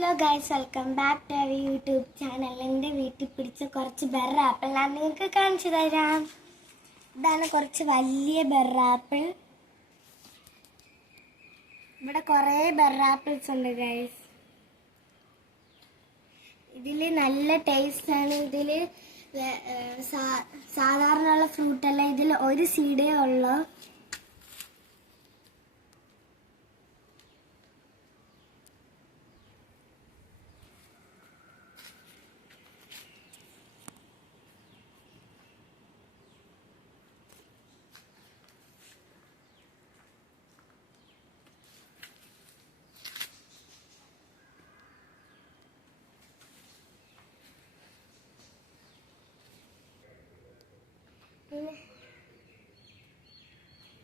Hello guys, welcome back to our YouTube channel. എൻ്റെ വീട്ടിൽ പിടിച്ച കുറച്ച് ബെറാപ്പിൾ ഞാൻ നിങ്ങൾക്ക് കാണിച്ചു തരാം. ഇതാണ് കുറച്ച് വലിയ ബെറാപ്പിൾ. ഇവിടെ കുറേ ബെറാപ്പിൾസ് ഉണ്ട് ഗൈസ്. ഇതിൽ നല്ല ടേസ്റ്റാണ്. ഇതിൽ സാധാരണയുള്ള ഫ്രൂട്ടല്ല, ഇതിൽ ഒരു സീഡേ ഉള്ളൂ.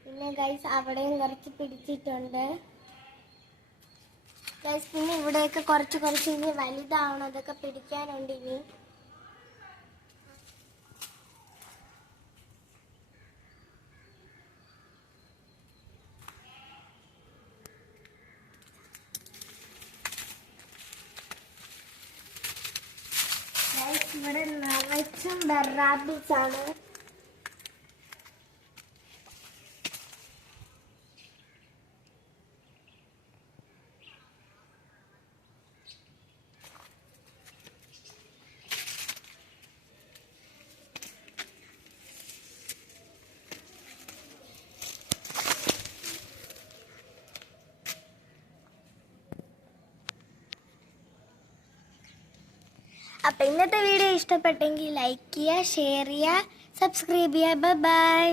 പിന്നെ ഗൈസ് അവിടെയും കുറച്ച് പിടിച്ചിട്ടുണ്ട് ഗൈസ്. പിന്നെ ഇവിടെയൊക്കെ കുറച്ച് ഇനി വലുതാവണം, അതൊക്കെ പിടിക്കാനുണ്ട് ഇനി. ഗൈസ് ഇവിടെ നിറച്ചും ബെറാപ്പിൾസ് ആണ്. അപ്പം ഇന്നത്തെ വീഡിയോ ഇഷ്ടപ്പെട്ടെങ്കിൽ ലൈക്ക് ചെയ്യുക, ഷെയർ ചെയ്യുക, സബ്സ്ക്രൈബ് ചെയ്യുക. Bye bye.